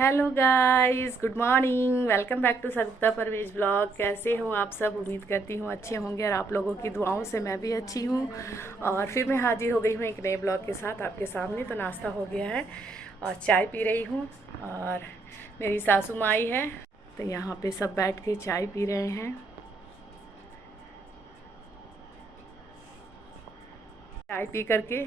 Hello guys, good morning. Welcome back to Sarita Parvez blog. कैसे हो आप सब? उम्मीद करती हूँ अच्छे होंगे और आप लोगों की दुआओं से मैं भी अच्छी हूँ। और फिर मैं हाजिर हो गई हूँ एक नए ब्लॉग के साथ आपके सामने। तो नाश्ता हो गया है और चाय पी रही हूँ। और मेरी सासू माँ आई है तो यहाँ पे सब बैठ के चाय पी रहे हैं। चाय पी करके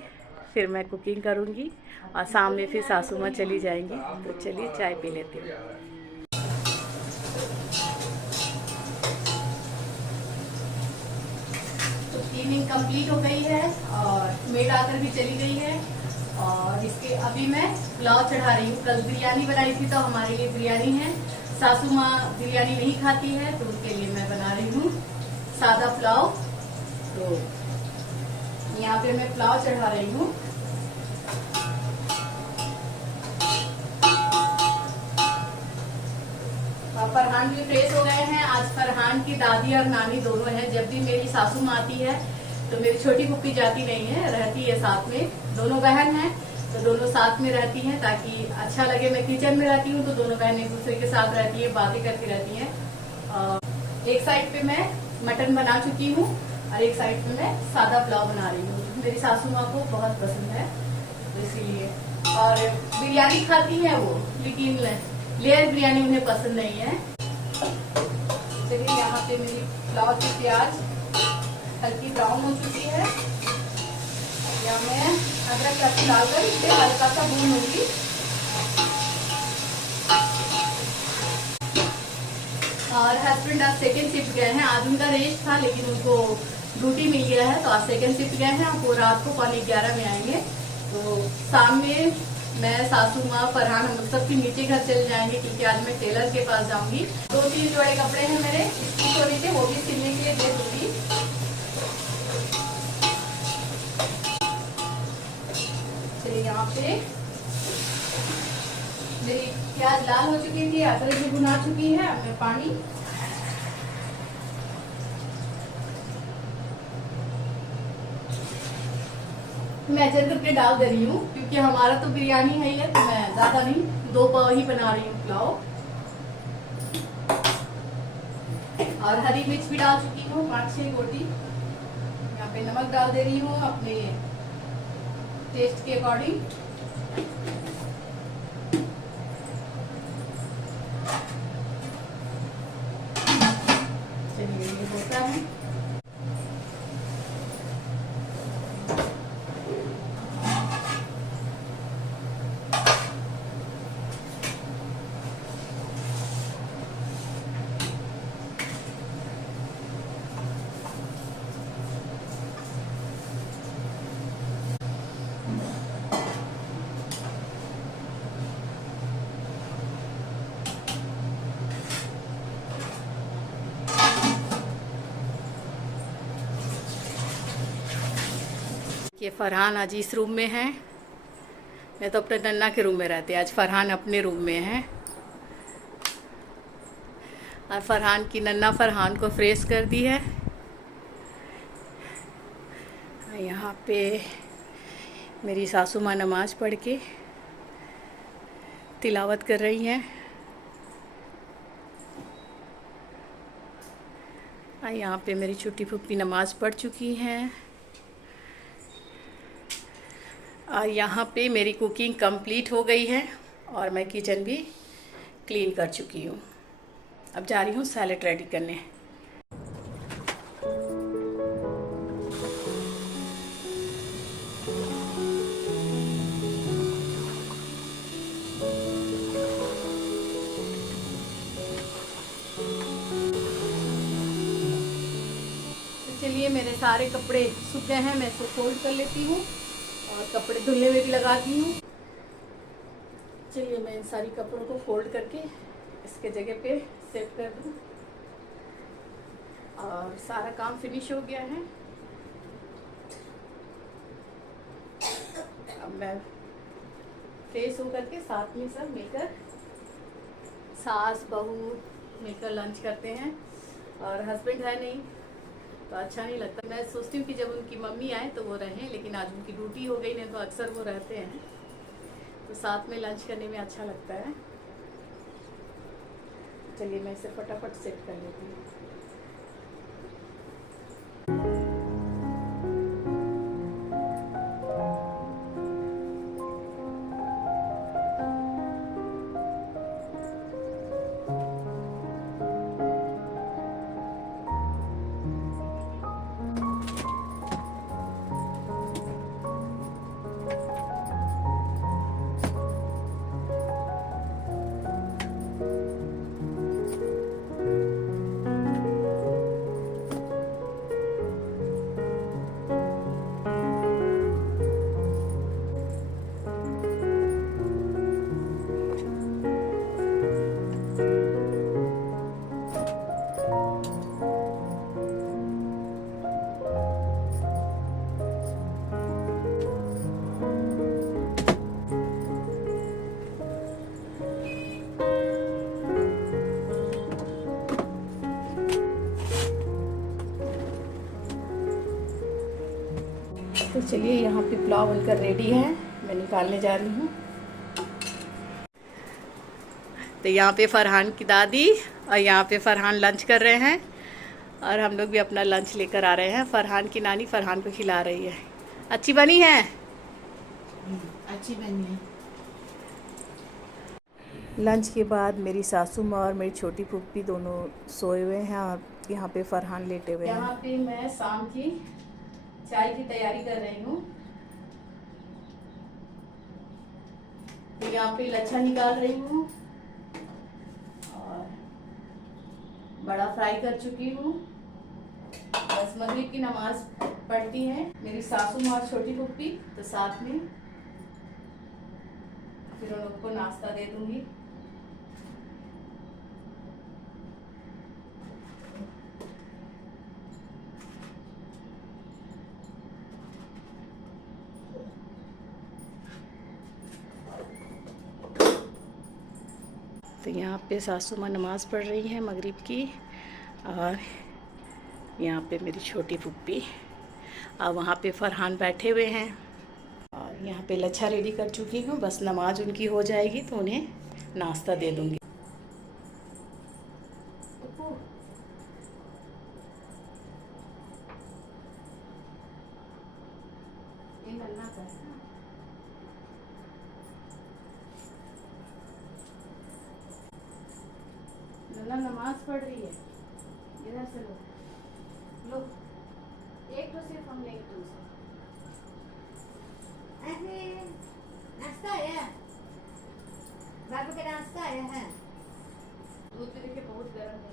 फिर मैं कुकिंग करूँगी और शाम में फिर सासू माँ चली जाएंगी। तो चलिए चाय पी लेती हूँ। तो क्लीनिंग कंप्लीट हो गई है और मेड आकर भी चली गई है। और इसके अभी मैं पुलाव चढ़ा रही हूँ। कल बिरयानी बनाई थी तो हमारे लिए बिरयानी है। सासू माँ बिरयानी नहीं खाती है तो उनके लिए मैं बना रही हूँ सादा पुलाव। तो यहाँ पे मैं पुलाव चढ़ा रही हूँ। फरहान भी फ्रेश हो गए हैं। आज फरहान की दादी और नानी दोनों हैं। जब भी मेरी सासू माँ आती है तो मेरी छोटी पुप्पी जाती नहीं है, रहती है साथ में। दोनों बहन हैं तो दोनों साथ में रहती हैं ताकि अच्छा लगे। मैं किचन में रहती हूँ तो दोनों बहन एक दूसरे के साथ रहती है, बातें करती रहती हैं। एक साइड पे मैं मटन बना चुकी हूँ और एक साइड पे मैं सादा पुलाव बना रही हूँ। मेरी सासू माँ को बहुत पसंद है तो इसीलिए। और बिरयानी खाती है वो, लेकिन लेयर बिरयानी उन्हें पसंद नहीं है। चलिए, यहाँ पे मेरी पुलाव की प्याज हल्की ब्राउन हो चुकी है। या मैं अदरक लहसुन डालकर इसे हल्का सा भूनूंगी। और हस्बैंड आज सेकेंड शिफ्ट गए हैं। आज उनका रेस्ट था लेकिन उनको ड्यूटी मिल गया है तो आज सेकेंड शिफ्ट गए हैं। वो रात को 11:15 में आएंगे। तो शाम में मैं, सासू माँ, फरहान, हम सब भी नीचे घर चले जाएंगे क्योंकि आज मैं टेलर के पास जाऊंगी। 2-3 जोड़े कपड़े हैं मेरे स्टिच हो रही थे, वो भी सिलने के लिए दे दूंगी। चलिए, यहाँ पे मेरी प्याज लाल हो चुकी थी, अदरक भी भुना चुकी है। अब मैं पानी मेजर करके डाल दे रही हूँ क्योंकि हमारा तो बिरयानी है ही, तो मैं ज्यादा नहीं, 2 पाव ही बना रही हूँ पुलाव। और हरी मिर्च भी डाल चुकी हूँ 5-6 गोटी। यहाँ पे नमक डाल दे रही हूँ अपने टेस्ट के अकॉर्डिंग। चलिए, ये होता है। ये फरहान आज इस रूम में है। मैं तो अपने नन्ना के रूम में रहती, आज फरहान अपने रूम में है। और फरहान की नन्ना फरहान को फ्रेश कर दी है। यहाँ पे मेरी सासू माँ नमाज पढ़ के तिलावत कर रही हैं। यहाँ पे मेरी छोटी फूफी नमाज पढ़ चुकी हैं। और यहाँ पे मेरी कुकिंग कंप्लीट हो गई है और मैं किचन भी क्लीन कर चुकी हूँ। अब जा रही हूँ सैलेड रेडी करने। तो चलिए, मेरे सारे कपड़े सूख गए हैं, मैं इसे फोल्ड कर लेती हूँ और कपड़े धुलने में भी लगाती हूँ। चलिए, मैं इन सारी कपड़ों को फोल्ड करके इसके जगह पे सेट कर दूँ। और सारा काम फिनिश हो गया है। अब मैं फ्रेश होकर के साथ में सब मिलकर सास बहू मिलकर लंच करते हैं। और हस्बैंड है नहीं तो अच्छा नहीं लगता। मैं सोचती हूँ कि जब उनकी मम्मी आए तो वो रहें, लेकिन आज उनकी ड्यूटी हो गई नहीं तो अक्सर वो रहते हैं तो साथ में लंच करने में अच्छा लगता है। चलिए मैं इसे फटाफट सेट कर लेती हूँ। तो चलिए यहाँ पे पुलाव बनकर रेडी है, मैं निकालने जा रही हूँ। तो यहाँ पे फरहान की दादी और यहाँ पे फरहान लंच कर रहे हैं और हम लोग भी अपना लंच लेकर आ रहे हैं। फरहान की नानी फरहान को खिला रही है। अच्छी बनी है? अच्छी बनी है। लंच के बाद मेरी सासू माँ और मेरी छोटी फूफी दोनों सोए हुए हैं और यहाँ पे फरहान लेटे हुए हैं। यहाँ पे मैं शाम की चाय की तैयारी कर रही हूँ। तो यहाँ पे लच्छा निकाल रही हूँ और बड़ा फ्राई कर चुकी हूँ। बस मगरिब की नमाज पढ़ती हैं मेरी सासू माँ और छोटी फूफी, तो साथ में फिर उन लोगों को नाश्ता दे दूंगी। तो यहाँ पे सासू माँ नमाज़ पढ़ रही हैं मगरिब की और यहाँ पे मेरी छोटी फूफी और वहाँ पे फरहान बैठे हुए हैं और यहाँ पे लच्छा रेडी कर चुकी हूँ। बस नमाज उनकी हो जाएगी तो उन्हें नाश्ता दे दूँगी। नमाज पढ़ रही है, इधर से लो एक तो सिर्फ हम नहीं तुमसे नाश्ता है, बाबू का नाश्ता है। दूध भी देखिए बहुत गर्म है।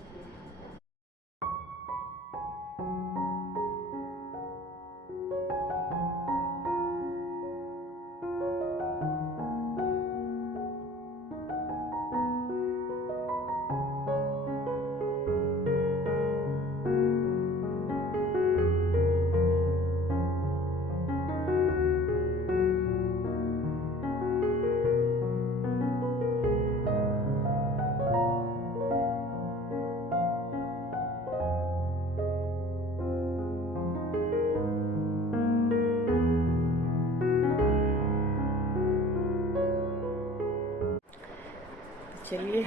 चलिए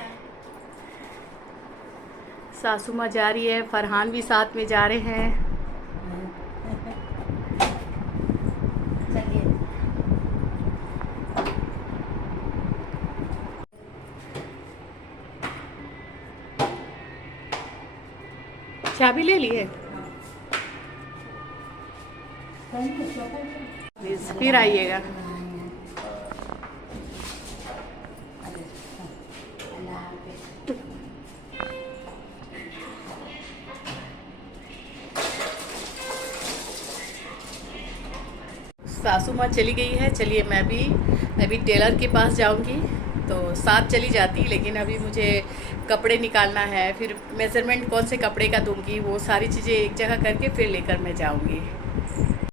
सासू माँ जा रही है, फरहान भी साथ में जा रहे हैं। चलिए चाबी ले लिए, फिर आइएगा। सासू माँ चली गई है। चलिए मैं भी अभी टेलर के पास जाऊंगी, तो साथ चली जाती, लेकिन अभी मुझे कपड़े निकालना है, फिर मेज़रमेंट कौन से कपड़े का दूंगी, वो सारी चीज़ें एक जगह करके फिर लेकर मैं जाऊंगी।